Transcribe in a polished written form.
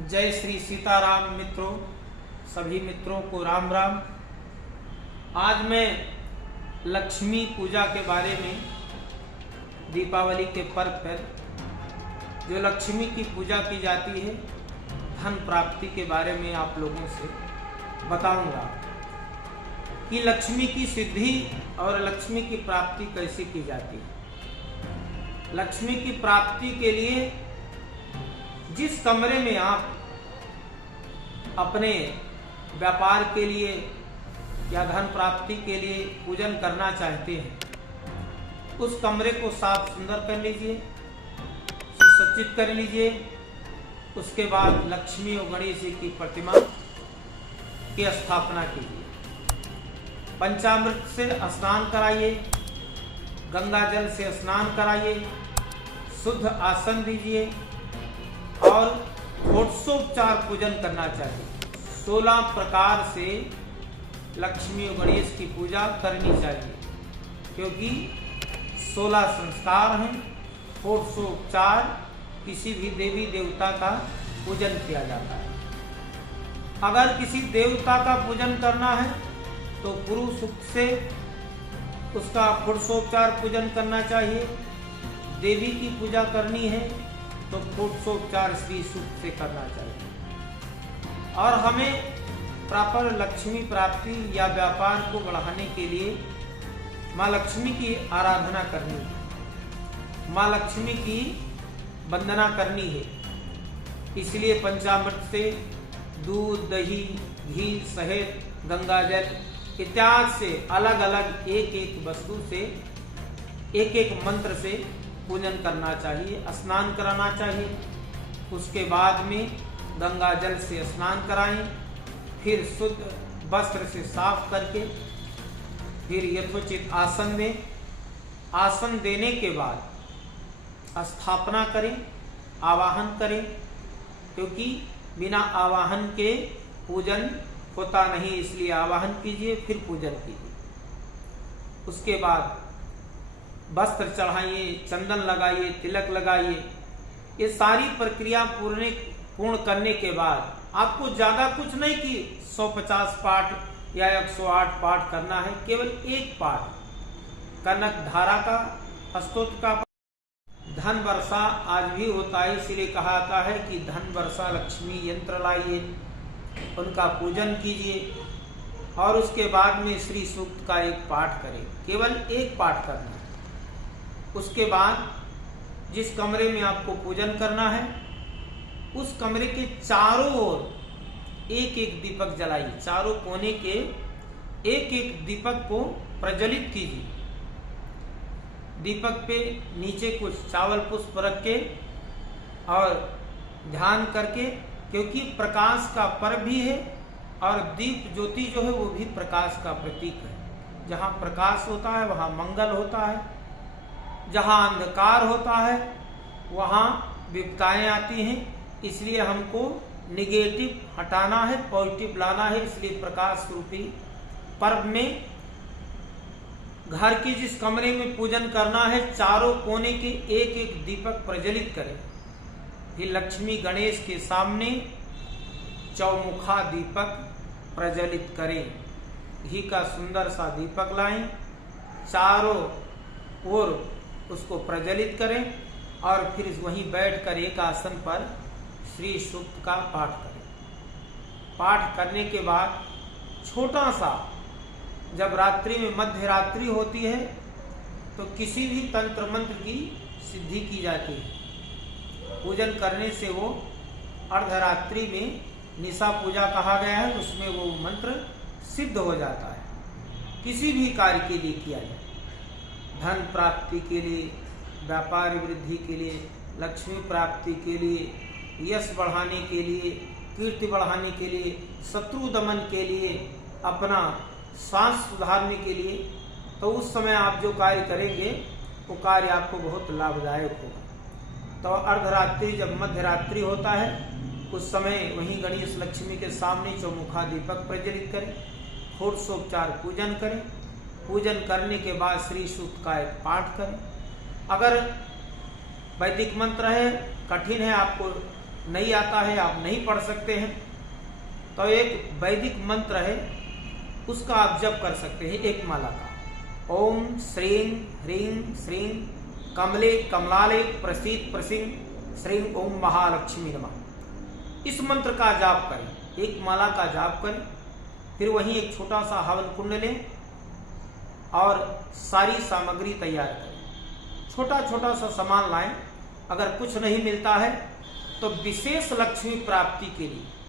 जय श्री सीताराम। मित्रों, सभी मित्रों को राम राम। आज मैं लक्ष्मी पूजा के बारे में, दीपावली के पर्व पर जो लक्ष्मी की पूजा की जाती है, धन प्राप्ति के बारे में आप लोगों से बताऊंगा कि लक्ष्मी की सिद्धि और लक्ष्मी की प्राप्ति कैसे की जाती है। लक्ष्मी की प्राप्ति के लिए जिस कमरे में आप अपने व्यापार के लिए या धन प्राप्ति के लिए पूजन करना चाहते हैं, उस कमरे को साफ सुंदर कर लीजिए, सुसज्जित कर लीजिए। उसके बाद लक्ष्मी और गणेश जी की प्रतिमा की स्थापना कीजिए। पंचामृत से स्नान कराइए, गंगा जल से स्नान कराइए, शुद्ध आसन दीजिए और षोडशोपचार पूजन करना चाहिए। 16 प्रकार से लक्ष्मी और गणेश की पूजा करनी चाहिए, क्योंकि 16 संस्कार हैं। षोडशोपचार किसी भी देवी देवता का पूजन किया जाता है। अगर किसी देवता का पूजन करना है तो गुरु सूक्त से उसका षोडशोपचार पूजन करना चाहिए। देवी की पूजा करनी है तो षोडशोपचार श्री सूक्त से करना चाहिए। और हमें प्रॉपर लक्ष्मी प्राप्ति या व्यापार को बढ़ाने के लिए माँ लक्ष्मी की आराधना करनी है, माँ लक्ष्मी की वंदना करनी है। इसलिए पंचामृत से दूध, दही, घी, शहद, गंगा जल इत्यादि से अलग अलग एक एक वस्तु से एक एक मंत्र से पूजन करना चाहिए, स्नान कराना चाहिए। उसके बाद में गंगा जल से स्नान कराएं, फिर शुद्ध वस्त्र से साफ करके फिर यथोचित आसन दें। आसन देने के बाद स्थापना करें, आवाहन करें, क्योंकि बिना आवाहन के पूजन होता नहीं। इसलिए आवाहन कीजिए, फिर पूजन कीजिए। उसके बाद वस्त्र चढ़ाइए, चंदन लगाइए, तिलक लगाइए। ये सारी प्रक्रिया पूर्ण करने के बाद आपको ज्यादा कुछ नहीं कि 150 पाठ या 108 पाठ करना है, केवल एक पाठ कनक धारा का, स्तोत्र का। धन वर्षा आज भी होता है, इसलिए कहा जाता है कि धन वर्षा लक्ष्मी यंत्र लाइए, उनका पूजन कीजिए और उसके बाद में श्री सूक्त का एक पाठ करें। केवल एक पाठ करना है। उसके बाद जिस कमरे में आपको पूजन करना है, उस कमरे के चारों ओर एक एक दीपक जलाइए। चारों कोने के एक एक दीपक को प्रज्वलित कीजिए। दीपक पे नीचे कुछ चावल पुष्प रख के और ध्यान करके, क्योंकि प्रकाश का पर्व भी है और दीप ज्योति जो है वो भी प्रकाश का प्रतीक है। जहाँ प्रकाश होता है वहाँ मंगल होता है, जहाँ अंधकार होता है वहाँ विपदाएं आती हैं। इसलिए हमको निगेटिव हटाना है, पॉजिटिव लाना है। इसलिए प्रकाश रूपी पर्व में घर के जिस कमरे में पूजन करना है, चारों कोने के एक एक दीपक प्रज्वलित करें। फिर लक्ष्मी गणेश के सामने चौमुखा दीपक प्रज्वलित करें। घी का सुंदर सा दीपक लाएं, चारों ओर उसको प्रज्वलित करें और फिर वहीं बैठकर एक आसन पर श्री सूक्त का पाठ करें। पाठ करने के बाद छोटा सा, जब रात्रि में मध्य रात्रि होती है तो किसी भी तंत्र मंत्र की सिद्धि की जाती है। पूजन करने से वो अर्धरात्रि में निशा पूजा कहा गया है, उसमें वो मंत्र सिद्ध हो जाता है। किसी भी कार्य के लिए किया जाए, धन प्राप्ति के लिए, व्यापार वृद्धि के लिए, लक्ष्मी प्राप्ति के लिए, यश बढ़ाने के लिए, कीर्ति बढ़ाने के लिए, शत्रु दमन के लिए, अपना सांस सुधारने के लिए, तो उस समय आप जो कार्य करेंगे वो कार्य आपको बहुत लाभदायक होगा। तो अर्धरात्रि जब मध्य रात्रि होता है, उस समय वहीं गणेश लक्ष्मी के सामने चौमुखा दीपक प्रज्वलित करें, षोडशोपचार पूजन करें। पूजन करने के बाद श्री सूक्त का एक पाठ करें। अगर वैदिक मंत्र है, कठिन है, आपको नहीं आता है, आप नहीं पढ़ सकते हैं, तो एक वैदिक मंत्र है उसका आप जप कर सकते हैं एक माला का। ओम श्रीं ह्रीं श्रीं कमले कमलाले प्रसीद प्रसिंह श्रीं ओम महालक्ष्मी नमः। इस मंत्र का जाप करें, एक माला का जाप करें, फिर वहीं एक छोटा सा हवन कुंड लें और सारी सामग्री तैयार करें। छोटा छोटा सा सामान लाएं। अगर कुछ नहीं मिलता है तो विशेष लक्ष्मी प्राप्ति के लिए